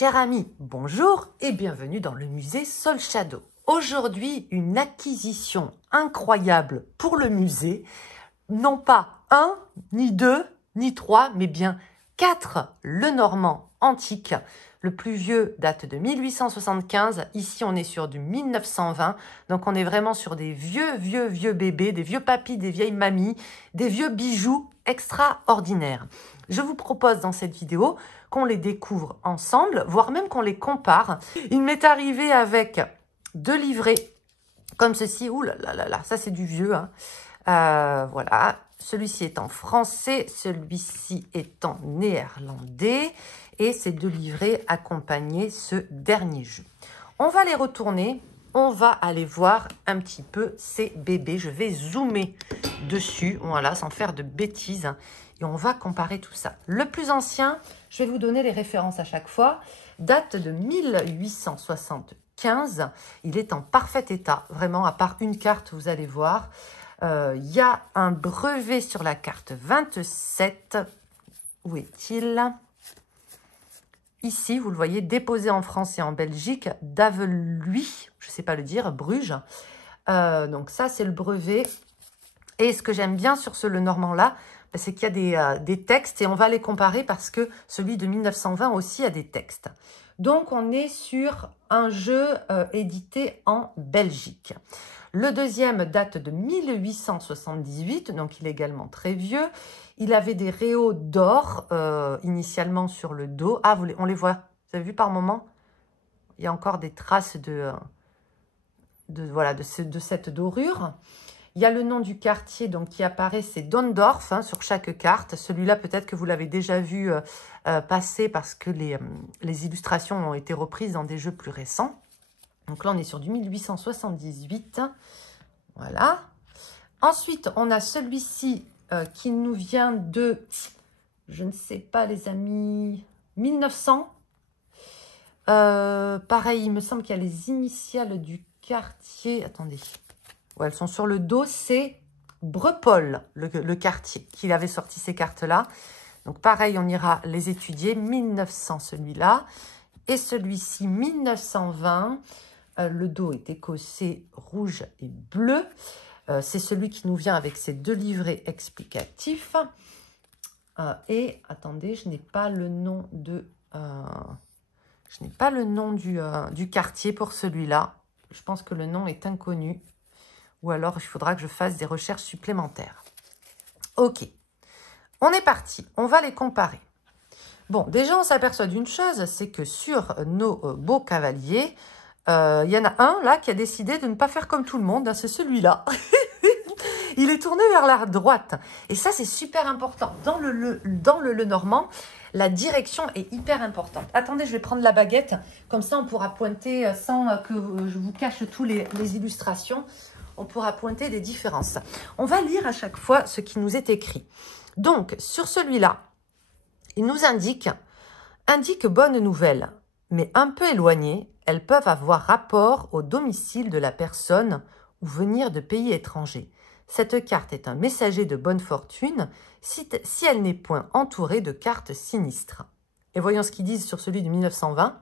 Cher ami, bonjour et bienvenue dans le musée Sol Shadow. Aujourd'hui, une acquisition incroyable pour le musée. Non pas un, ni deux, ni trois, mais bien 4 Lenormand antiques. Le plus vieux date de 1875. Ici, on est sur du 1920. Donc, on est vraiment sur des vieux bébés, des vieux papis, des vieilles mamies, des vieux bijoux extraordinaires. Je vous propose dans cette vidéo qu'on les découvre ensemble, voire même qu'on les compare. Il m'est arrivé avec 2 livrets comme ceci. Ouh là là là là, ça c'est du vieux. Hein. Voilà, celui-ci est en français, celui-ci est en néerlandais. Et ces 2 livrets accompagnaient ce dernier jeu. On va les retourner, on va aller voir un petit peu ces bébés. Je vais zoomer dessus, voilà, sans faire de bêtises. Et on va comparer tout ça. Le plus ancien, je vais vous donner les références à chaque fois, date de 1875. Il est en parfait état, vraiment, à part une carte, vous allez voir. Il y a un brevet sur la carte 27. Où est-il ? Ici, vous le voyez, déposé en France et en Belgique, d'Aveluy, je ne sais pas le dire, Bruges. Donc ça, c'est le brevet. Et ce que j'aime bien sur ce Lenormand-là, c'est qu'il y a des textes et on va les comparer parce que celui de 1920 aussi a des textes. Donc, on est sur un jeu édité en Belgique. Le deuxième date de 1878, donc il est également très vieux. Il avait des réaux d'or initialement sur le dos. Ah, on les voit, vous avez vu par moment? Il y a encore des traces de cette dorure. Il y a le nom du quartier donc, qui apparaît, c'est Dondorf hein, sur chaque carte. Celui-là, peut-être que vous l'avez déjà vu passer parce que les illustrations ont été reprises dans des jeux plus récents. Donc là, on est sur du 1878. Voilà. Ensuite, on a celui-ci qui nous vient de, je ne sais pas les amis, 1900. Pareil, il me semble qu'il y a les initiales du quartier. Attendez. Ouais, elles sont sur le dos. C'est Breupol, le quartier, qui avait sorti ces cartes-là. Donc pareil, on ira les étudier. 1900 celui-là. Et celui-ci, 1920. Le dos est écossais, rouge et bleu. C'est celui qui nous vient avec ces 2 livrets explicatifs. Et, attendez, je n'ai pas le nom du quartier pour celui-là. Je pense que le nom est inconnu. Ou alors, il faudra que je fasse des recherches supplémentaires. Ok. On est parti. On va les comparer. Bon, déjà, on s'aperçoit d'une chose, c'est que sur nos beaux cavaliers, il y en a un, là, qui a décidé de ne pas faire comme tout le monde. Hein, c'est celui-là. Il est tourné vers la droite. Et ça, c'est super important. Dans le Lenormand, la direction est hyper importante. Attendez, je vais prendre la baguette. Comme ça, on pourra pointer, sans que je vous cache tous les illustrations, on pourra pointer des différences. On va lire à chaque fois ce qui nous est écrit. Donc, sur celui-là, il nous indique bonne nouvelle, mais un peu éloignée, elles peuvent avoir rapport au domicile de la personne ou venir de pays étrangers. Cette carte est un messager de bonne fortune si elle n'est point entourée de cartes sinistres. Et voyons ce qu'ils disent sur celui de 1920.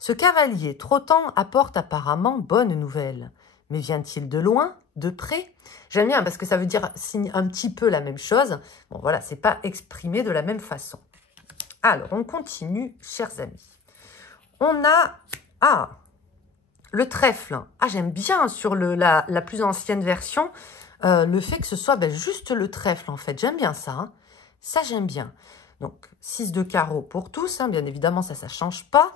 Ce cavalier trottant apporte apparemment bonne nouvelle. Mais vient-il de loin, de près? J'aime bien parce que ça veut dire un petit peu la même chose. Bon voilà, c'est pas exprimé de la même façon. Alors, on continue, chers amis. On a... Ah, le trèfle. Ah, j'aime bien sur la plus ancienne version, le fait que ce soit juste le trèfle, en fait. J'aime bien ça. Hein. Ça, j'aime bien. Donc, 6 de carreau pour tous. Hein, bien évidemment, ça ne change pas.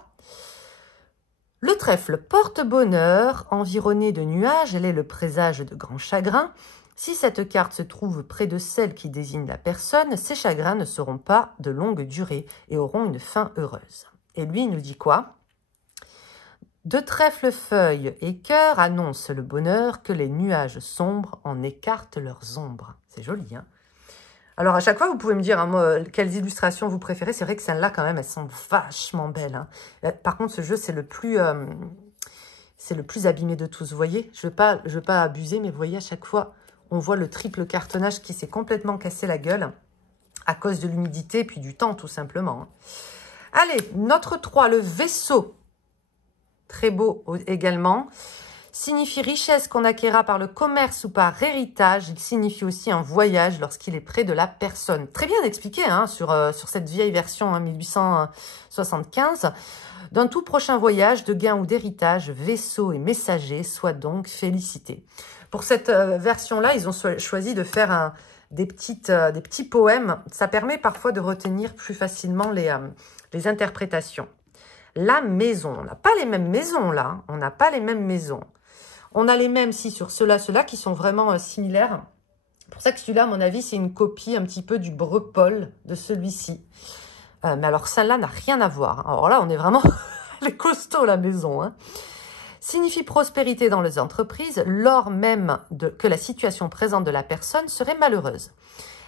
Le trèfle porte bonheur. Environné de nuages, elle est le présage de grands chagrins. Si cette carte se trouve près de celle qui désigne la personne, ces chagrins ne seront pas de longue durée et auront une fin heureuse. Et lui, il nous dit quoi? De trèfle, feuilles et cœur annoncent le bonheur que les nuages sombres en écartent leurs ombres. C'est joli, hein? Alors, à chaque fois, vous pouvez me dire hein, quelles illustrations vous préférez. C'est vrai que celles-là, quand même, elles sont vachement belles. Hein. Par contre, ce jeu, c'est le plus abîmé de tous. Vous voyez, je veux pas abuser, mais vous voyez, à chaque fois, on voit le triple cartonnage qui s'est complètement cassé la gueule à cause de l'humidité et puis du temps, tout simplement. Allez, notre 3, le vaisseau. Très beau également. Signifie richesse qu'on acquérera par le commerce ou par héritage. Il signifie aussi un voyage lorsqu'il est près de la personne. Très bien expliqué hein, sur cette vieille version hein, 1875. D'un tout prochain voyage de gain ou d'héritage, vaisseau et messager soient donc félicités. Pour cette version-là, ils ont choisi de faire des petits poèmes. Ça permet parfois de retenir plus facilement les interprétations. La maison. On n'a pas les mêmes maisons là. On n'a pas les mêmes maisons. On a les mêmes, si, sur ceux-là qui sont vraiment similaires. C'est pour ça que celui-là, à mon avis, c'est une copie un petit peu du Breupol de celui-ci. Mais alors, celle-là n'a rien à voir. Alors là, on est vraiment les costauds, la maison. Hein. Signifie prospérité dans les entreprises, lors même que la situation présente de la personne serait malheureuse.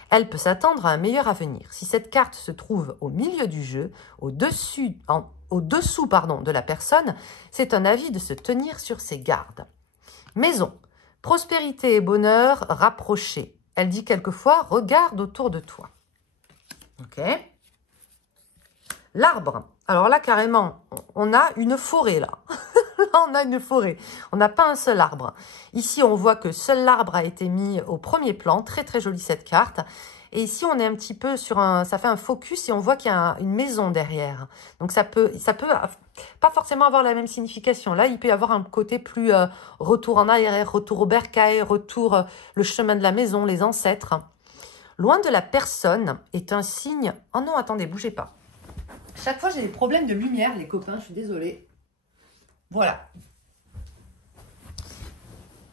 Elle peut s'attendre à un meilleur avenir. Si cette carte se trouve au milieu du jeu, au-dessous de la personne, c'est un avis de se tenir sur ses gardes. Maison, prospérité et bonheur rapprochés. Elle dit quelquefois, regarde autour de toi. Ok. L'arbre. Alors là, carrément, on a une forêt là. On a une forêt. On n'a pas un seul arbre. Ici, on voit que seul l'arbre a été mis au premier plan. Très, très jolie cette carte. Et ici, on est un petit peu sur un... Ça fait un focus et on voit qu'il y a une maison derrière. Donc, ça peut pas forcément avoir la même signification. Là, il peut y avoir un côté plus retour en arrière, retour au bercail, retour le chemin de la maison, les ancêtres. Loin de la personne est un signe... Oh non, attendez, bougez pas. Chaque fois, j'ai des problèmes de lumière, les copains. Je suis désolée. Voilà.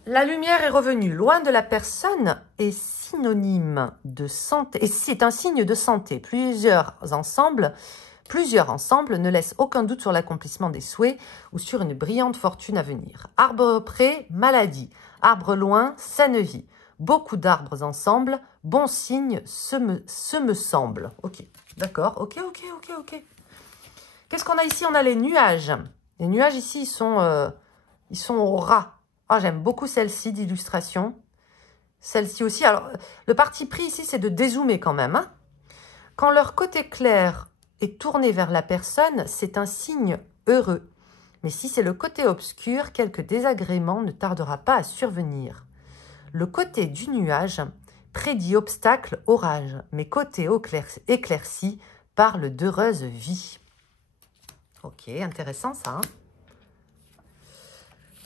La lumière est revenue. Loin de la personne est synonyme de santé. Et c'est un signe de santé. Plusieurs ensemble ne laissent aucun doute sur l'accomplissement des souhaits ou sur une brillante fortune à venir. Arbre près, maladie. Arbre loin, saine vie. Beaucoup d'arbres ensemble. Bon signe, ce me semble. Ok, d'accord. Ok. Qu'est-ce qu'on a ici? On a les nuages. Les nuages ici, ils sont au ras. Ah, j'aime beaucoup celle-ci d'illustration. Celle-ci aussi. Alors, le parti pris ici, c'est de dézoomer quand même. Hein. Quand leur côté clair est tourné vers la personne, c'est un signe heureux. Mais si c'est le côté obscur, quelque désagrément ne tardera pas à survenir. Le côté du nuage prédit obstacle, orage, mais côté éclairci parle d'heureuse vie. Ok, intéressant ça. Hein.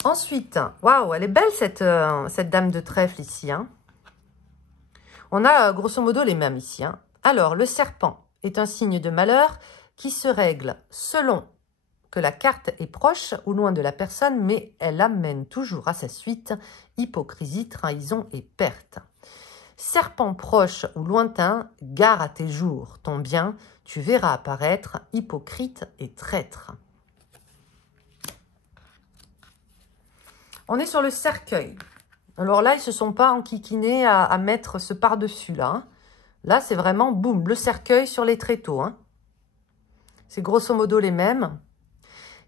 Ensuite, waouh, elle est belle cette dame de trèfle ici. Hein. On a grosso modo les mêmes ici. Hein. Alors, le serpent est un signe de malheur qui se règle selon que la carte est proche ou loin de la personne, mais elle amène toujours à sa suite hypocrisie, trahison et perte. Serpent proche ou lointain, gare à tes jours, ton bien, tu verras apparaître hypocrite et traître. On est sur le cercueil. Alors là, ils ne se sont pas enquiquinés à mettre ce par-dessus là. Hein. Là, c'est vraiment, boum, le cercueil sur les tréteaux. Hein. C'est grosso modo les mêmes.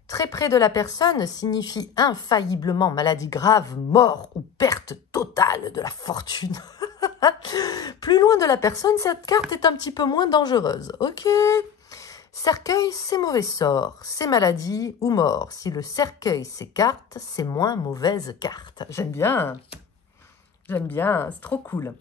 Très près de la personne signifie infailliblement maladie grave, mort ou perte totale de la fortune. Plus loin de la personne, cette carte est un petit peu moins dangereuse. Ok. Cercueil, c'est mauvais sort, c'est maladie ou mort. Si le cercueil s'écarte, c'est moins mauvaise carte. J'aime bien, c'est trop cool.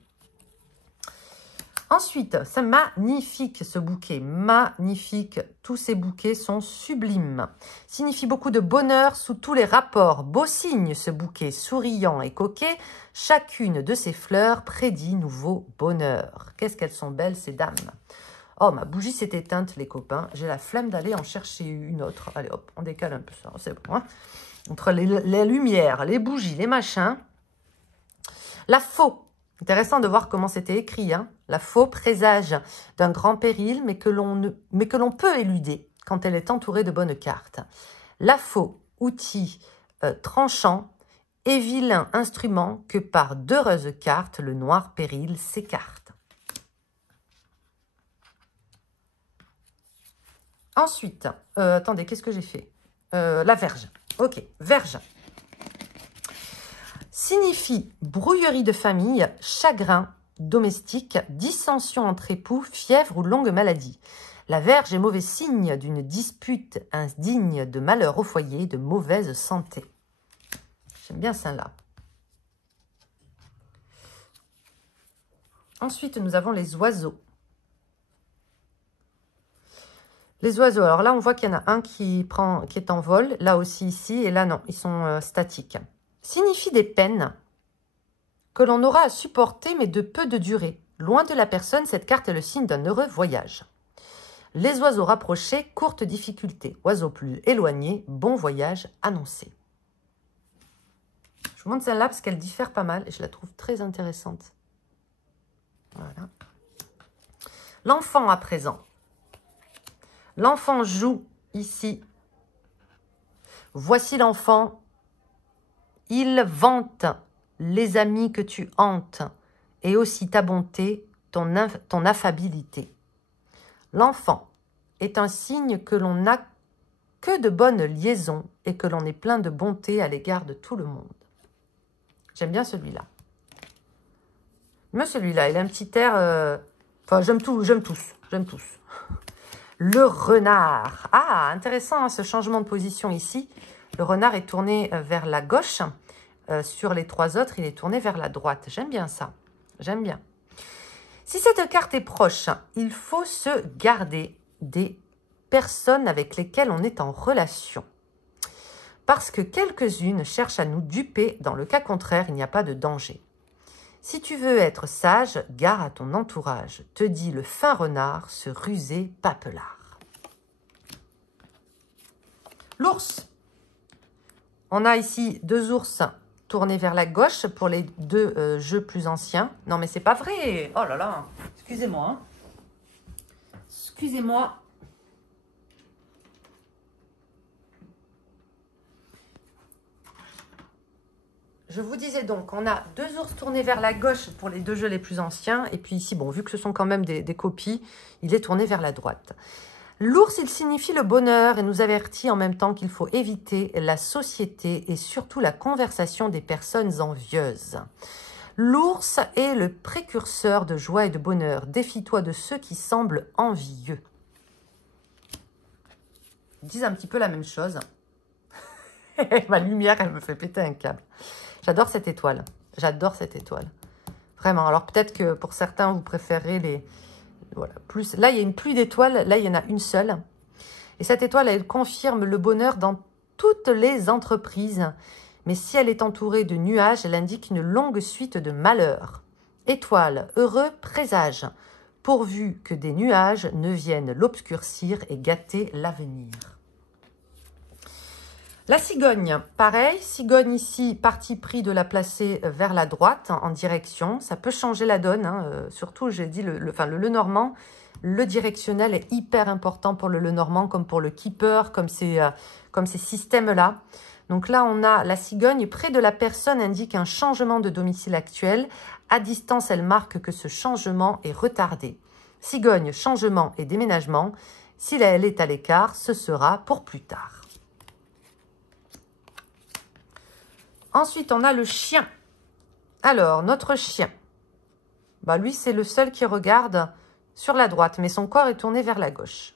Ensuite, c'est magnifique ce bouquet, magnifique. Tous ces bouquets sont sublimes. Signifie beaucoup de bonheur sous tous les rapports. Beau signe ce bouquet, souriant et coquet. Chacune de ces fleurs prédit nouveau bonheur. Qu'est-ce qu'elles sont belles ces dames. Oh, ma bougie s'est éteinte, les copains. J'ai la flemme d'aller en chercher une autre. Allez, hop, on décale un peu ça. C'est bon. Hein. Entre les lumières, les bougies, les machins. La faux. Intéressant de voir comment c'était écrit. Hein. La faux présage d'un grand péril, mais que l'on peut éluder quand elle est entourée de bonnes cartes. La faux, outil tranchant et vilain instrument que par d'heureuses cartes, le noir péril s'écarte. Ensuite, attendez, qu'est-ce que j'ai fait? La verge. Ok, verge. Signifie brouillerie de famille, chagrin domestique, dissension entre époux, fièvre ou longue maladie. La Vierge est mauvais signe d'une dispute indigne de malheur au foyer, de mauvaise santé. J'aime bien celle-là. Ensuite, nous avons les oiseaux. Les oiseaux, alors là, on voit qu'il y en a un qui est en vol, là aussi, ici, et là, non, ils sont statiques. Signifie des peines que l'on aura à supporter, mais de peu de durée. Loin de la personne, cette carte est le signe d'un heureux voyage. Les oiseaux rapprochés, courte difficulté. Oiseaux plus éloignés, bon voyage annoncé. Je vous montre celle-là parce qu'elle diffère pas mal et je la trouve très intéressante. Voilà. L'enfant à présent. L'enfant joue ici. Voici l'enfant. Il vante les amis que tu hantes et aussi ta bonté, ton affabilité. L'enfant est un signe que l'on n'a que de bonnes liaisons et que l'on est plein de bonté à l'égard de tout le monde. J'aime bien celui-là. Mais celui-là, il a un petit air... Enfin, j'aime tous. Le renard. Ah, intéressant hein, ce changement de position ici. Le renard est tourné vers la gauche. Sur les trois autres, il est tourné vers la droite. J'aime bien ça. J'aime bien. Si cette carte est proche, il faut se garder des personnes avec lesquelles on est en relation. Parce que quelques-unes cherchent à nous duper. Dans le cas contraire, il n'y a pas de danger. Si tu veux être sage, gare à ton entourage, te dit le fin renard, ce rusé papelard. L'ours. On a ici deux ours tournés vers la gauche pour les deux jeux plus anciens. Non, mais c'est pas vrai. Oh là là, excusez-moi. Hein. Excusez-moi. Je vous disais donc, on a deux ours tournés vers la gauche pour les deux jeux les plus anciens. Et puis ici, bon, vu que ce sont quand même des copies, il est tourné vers la droite. L'ours, il signifie le bonheur et nous avertit en même temps qu'il faut éviter la société et surtout la conversation des personnes envieuses. L'ours est le précurseur de joie et de bonheur. Défie-toi de ceux qui semblent envieux. Ils disent un petit peu la même chose. Ma lumière, elle me fait péter un câble. J'adore cette étoile. J'adore cette étoile. Vraiment. Alors peut-être que pour certains, vous préférez les... Voilà, plus. Là, il y a une pluie d'étoiles. Là, il y en a une seule. Et cette étoile, elle confirme le bonheur dans toutes les entreprises. Mais si elle est entourée de nuages, elle indique une longue suite de malheurs. Étoile, heureux présage, pourvu que des nuages ne viennent l'obscurcir et gâter l'avenir. La cigogne, pareil, cigogne ici, parti pris de la placer vers la droite en direction. Ça peut changer la donne, hein. Surtout, j'ai dit, le Lenormand, le directionnel est hyper important pour le Lenormand, comme pour le keeper, comme ces systèmes-là. Donc là, on a la cigogne près de la personne indique un changement de domicile actuel. À distance, elle marque que ce changement est retardé. Cigogne, changement et déménagement. Si elle est à l'écart, ce sera pour plus tard. Ensuite, on a le chien. Alors, notre chien, bah, lui, c'est le seul qui regarde sur la droite, mais son corps est tourné vers la gauche.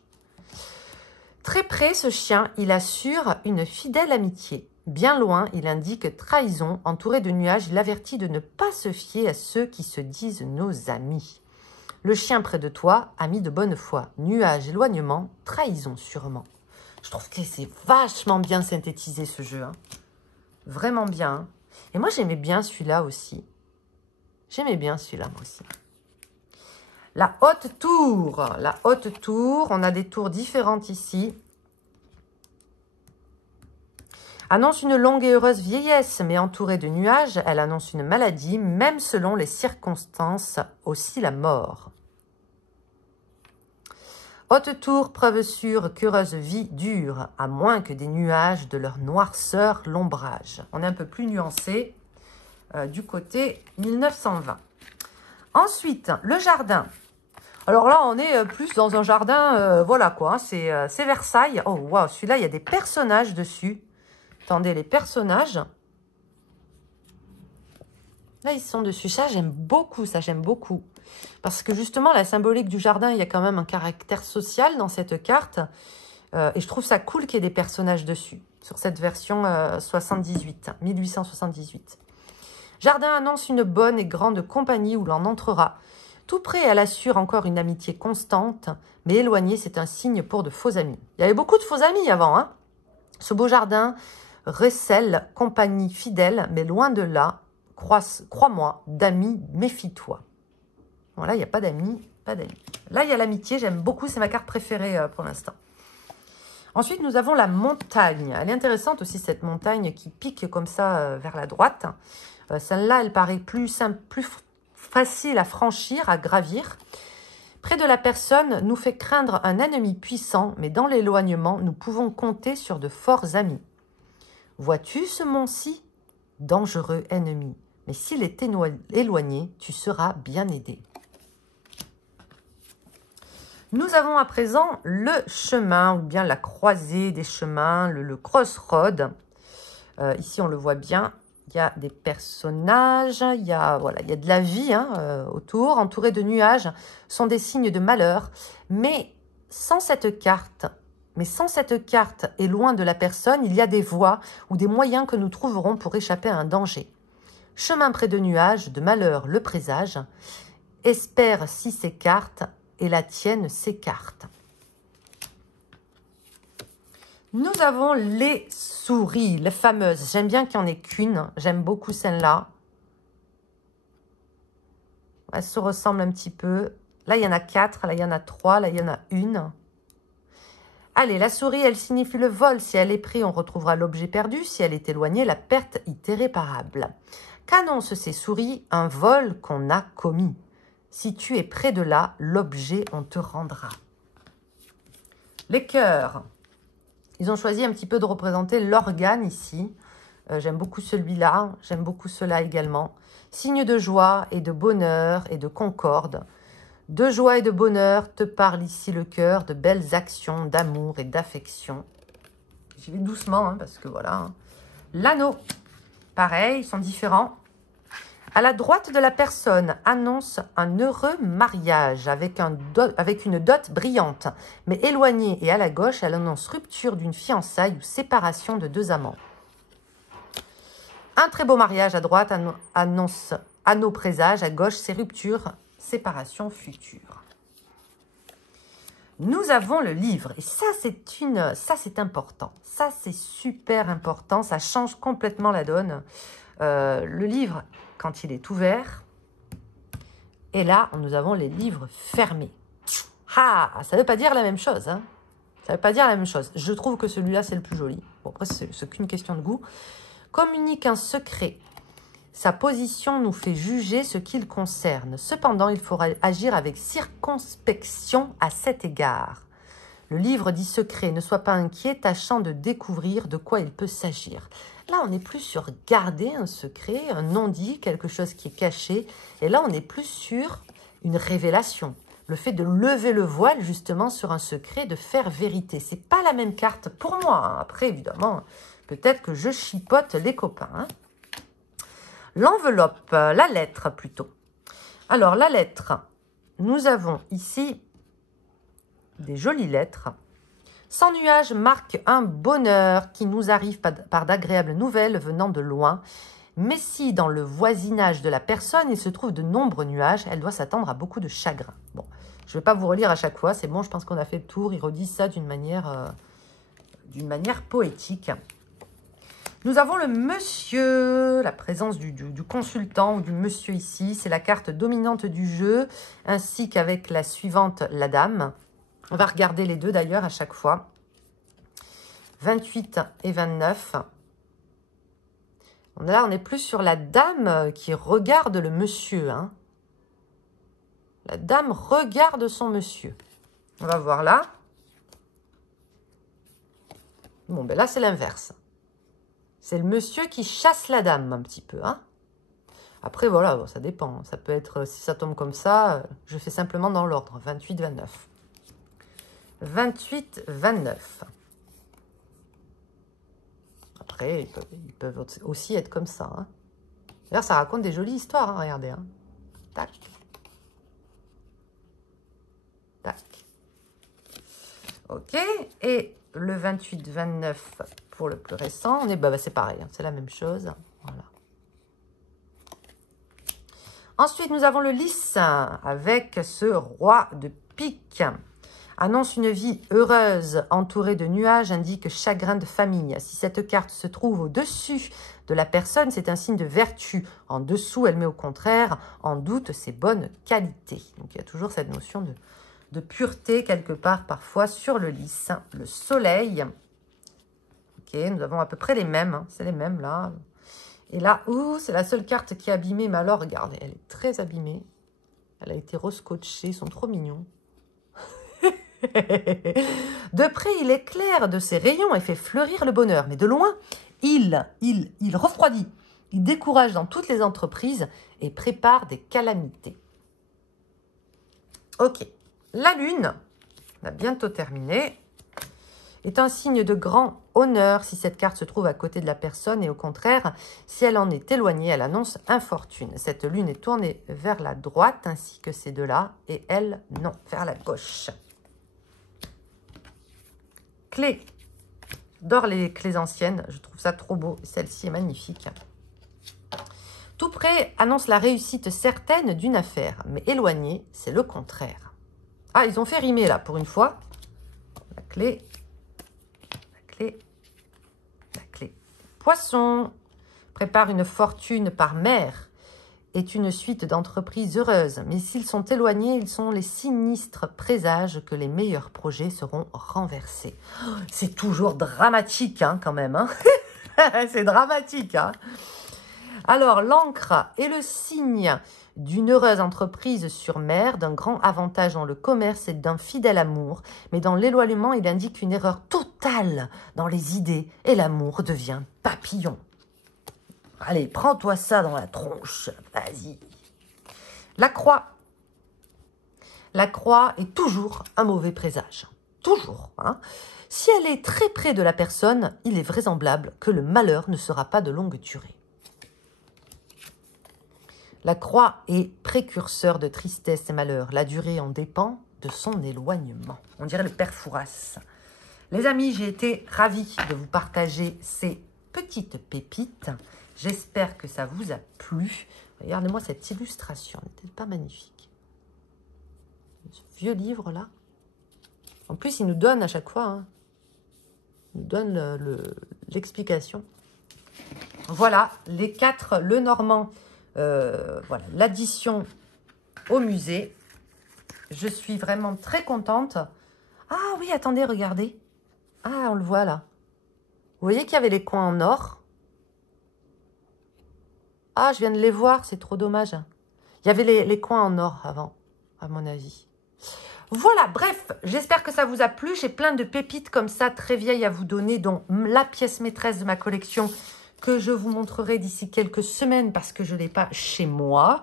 Très près, ce chien, il assure une fidèle amitié. Bien loin, il indique trahison. Entouré de nuages, il avertit de ne pas se fier à ceux qui se disent nos amis. Le chien près de toi, ami de bonne foi. Nuage, éloignement, trahison sûrement. Je trouve que c'est vachement bien synthétisé ce jeu, hein. Vraiment bien. Et moi, j'aimais bien celui-là aussi. J'aimais bien celui-là, moi aussi. La haute tour. La haute tour. On a des tours différentes ici. Annonce une longue et heureuse vieillesse, mais entourée de nuages. Elle annonce une maladie, même selon les circonstances, aussi la mort. Haute tour, preuve sûre qu'heureuse vie dure, à moins que des nuages de leur noirceur l'ombrage. On est un peu plus nuancé du côté 1920. Ensuite, le jardin. Alors là, on est plus dans un jardin, voilà quoi, hein, c'est Versailles. Oh, waouh, celui-là, il y a des personnages dessus. Attendez, les personnages. Là, ils sont dessus. Ça, j'aime beaucoup, ça, j'aime beaucoup. Parce que justement, la symbolique du jardin, il y a quand même un caractère social dans cette carte. Et je trouve ça cool qu'il y ait des personnages dessus, sur cette version 1878. Jardin annonce une bonne et grande compagnie où l'on entrera. Tout près, elle assure encore une amitié constante, mais éloignée, c'est un signe pour de faux amis. Il y avait beaucoup de faux amis avant, hein. Ce beau jardin recèle compagnie fidèle, mais loin de là, crois-moi, d'amis, méfie-toi. Voilà, il n'y a pas d'amis, pas d'amis. Là, il y a l'amitié, j'aime beaucoup, c'est ma carte préférée pour l'instant. Ensuite, nous avons la montagne. Elle est intéressante aussi, cette montagne qui pique comme ça vers la droite. Celle-là, elle paraît plus simple, plus facile à franchir, à gravir. Près de la personne nous fait craindre un ennemi puissant, mais dans l'éloignement, nous pouvons compter sur de forts amis. Vois-tu ce mont-ci? Dangereux ennemi. Mais s'il est éloigné, tu seras bien aidé. Nous avons à présent le chemin, ou bien la croisée des chemins, le crossroad. Ici, on le voit bien. Il y a des personnages, il y a de la vie autour, entourés de nuages, sont des signes de malheur. Mais sans cette carte et loin de la personne, il y a des voies ou des moyens que nous trouverons pour échapper à un danger. Chemin près de nuages, de malheur le présage. Espère si ces cartes et la tienne s'écarte. Nous avons les souris, les fameuses. J'aime bien qu'il n'y en ait qu'une. J'aime beaucoup celle-là. Elle se ressemble un petit peu. Là, il y en a 4. Là, il y en a 3. Là, il y en a une. Allez, la souris, elle signifie le vol. Si elle est prise, on retrouvera l'objet perdu. Si elle est éloignée, la perte est irréparable. Qu'annoncent ces souris? Un vol qu'on a commis. Si tu es près de là, l'objet, on te rendra. Les cœurs. Ils ont choisi un petit peu de représenter l'organe ici. J'aime beaucoup celui-là. J'aime beaucoup cela également. Signe de joie et de bonheur et de concorde. De joie et de bonheur te parle ici le cœur, de belles actions, d'amour et d'affection. J'y vais doucement, hein, parce que voilà. Hein. L'anneau. Pareil, ils sont différents. À la droite de la personne annonce un heureux mariage avec une dot brillante, mais éloignée, et à la gauche, elle annonce rupture d'une fiançaille ou séparation de deux amants. Un très beau mariage à droite annonce anneau présage, à gauche, c'est rupture, séparation future. Nous avons le livre, et ça c'est important, ça c'est super important, ça change complètement la donne. Le livre, quand il est ouvert, et là, nous avons les livres fermés. Ah, ça ne veut pas dire la même chose. Hein. Ça ne veut pas dire la même chose. Je trouve que celui-là, c'est le plus joli. Bon, après, c'est qu'une question de goût. Communique un secret. Sa position nous fait juger ce qu'il concerne. Cependant, il faudra agir avec circonspection à cet égard. Le livre dit secret. Ne sois pas inquiet, tâchant de découvrir de quoi il peut s'agir. Là, on n'est plus sur garder un secret, un non-dit, quelque chose qui est caché. Et là, on est plus sur une révélation. Le fait de lever le voile, justement, sur un secret, de faire vérité. Ce n'est pas la même carte pour moi. Hein. Après, évidemment, peut-être que je chipote les copains. Hein. L'enveloppe, la lettre plutôt. Alors, la lettre, nous avons ici des jolies lettres. Sans nuages marque un bonheur qui nous arrive par d'agréables nouvelles venant de loin. Mais si dans le voisinage de la personne, il se trouve de nombreux nuages, elle doit s'attendre à beaucoup de chagrin. Bon, je ne vais pas vous relire à chaque fois, c'est bon, je pense qu'on a fait le tour. Il redit ça d'une manière poétique. Nous avons le monsieur, la présence du consultant ou du monsieur ici. C'est la carte dominante du jeu, ainsi qu'avec la suivante, la dame. On va regarder les deux d'ailleurs à chaque fois. 28 et 29. Là, on est plus sur la dame qui regarde le monsieur. Hein. La dame regarde son monsieur. On va voir là. Bon, ben là, c'est l'inverse. C'est le monsieur qui chasse la dame un petit peu. Hein. Après, voilà, bon, ça dépend. Ça peut être, si ça tombe comme ça, je fais simplement dans l'ordre. 28, 29. 28, 29. Après, ils peuvent aussi être comme ça. Hein. D'ailleurs, ça raconte des jolies histoires, hein, regardez. Hein. Tac. Ok. Et le 28-29 pour le plus récent. On est, bah, c'est pareil, hein, c'est la même chose. Voilà. Ensuite, nous avons le lys avec ce roi de pique. Annonce une vie heureuse entourée de nuages, indique chagrin de famille. Si cette carte se trouve au-dessus de la personne, c'est un signe de vertu. En dessous, elle met au contraire en doute ses bonnes qualités. Donc, il y a toujours cette notion de pureté quelque part parfois sur le lys. Le soleil. Ok, nous avons à peu près les mêmes. Hein, c'est les mêmes là. Et là, c'est la seule carte qui est abîmée. Mais alors, regardez, elle est très abîmée. Elle a été rescotchée. Ils sont trop mignons. De près, il éclaire de ses rayons et fait fleurir le bonheur. Mais de loin, il refroidit. Il décourage dans toutes les entreprises et prépare des calamités. Ok. La lune, on a bientôt terminé, est un signe de grand honneur si cette carte se trouve à côté de la personne et au contraire, si elle en est éloignée, elle annonce infortune. Cette lune est tournée vers la droite ainsi que ces deux-là et elle, non, vers la gauche. Clé. J'adore les clés anciennes, je trouve ça trop beau. Celle-ci est magnifique. Tout près annonce la réussite certaine d'une affaire, mais éloignée, c'est le contraire. Ah, ils ont fait rimer là, pour une fois. La clé. La clé. La clé. Poisson. Prépare une fortune par mer. Est une suite d'entreprises heureuses. Mais s'ils sont éloignés, ils sont les sinistres présages que les meilleurs projets seront renversés. Oh, c'est toujours dramatique, hein, quand même. Hein. C'est dramatique. Hein. Alors, l'encre est le signe d'une heureuse entreprise sur mer, d'un grand avantage dans le commerce et d'un fidèle amour. Mais dans l'éloignement, il indique une erreur totale dans les idées et l'amour devient papillon. Allez, prends-toi ça dans la tronche. Vas-y. La croix. La croix est toujours un mauvais présage. Toujours. Hein. Si elle est très près de la personne, il est vraisemblable que le malheur ne sera pas de longue durée. La croix est précurseur de tristesse et malheur. La durée en dépend de son éloignement. On dirait le père Fouras. Les amis, j'ai été ravie de vous partager ces petites pépites. J'espère que ça vous a plu. Regardez-moi cette illustration. Elle n'était pas magnifique. Ce vieux livre là. En plus, il nous donne à chaque fois. Hein, il nous donne l'explication. Voilà, les 4, le normand. Voilà, l'addition au musée. Je suis vraiment très contente. Ah oui, attendez, regardez. Ah, on le voit là. Vous voyez qu'il y avait les coins en or. Ah, je viens de les voir, c'est trop dommage. Il y avait les coins en or avant, à mon avis. Voilà, bref, j'espère que ça vous a plu. J'ai plein de pépites comme ça, très vieilles à vous donner, dont la pièce maîtresse de ma collection que je vous montrerai d'ici quelques semaines parce que je ne l'ai pas chez moi.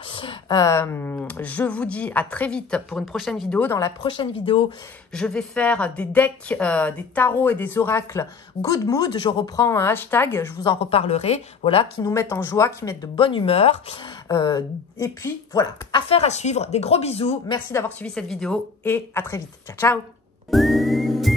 Je vous dis à très vite pour une prochaine vidéo. Dans la prochaine vidéo, je vais faire des decks, des tarots et des oracles Good Mood. Je reprends un hashtag, je vous en reparlerai. Voilà, qui nous mettent en joie, qui mettent de bonne humeur. Et puis, voilà, affaire à suivre. Des gros bisous. Merci d'avoir suivi cette vidéo et à très vite. Ciao, ciao.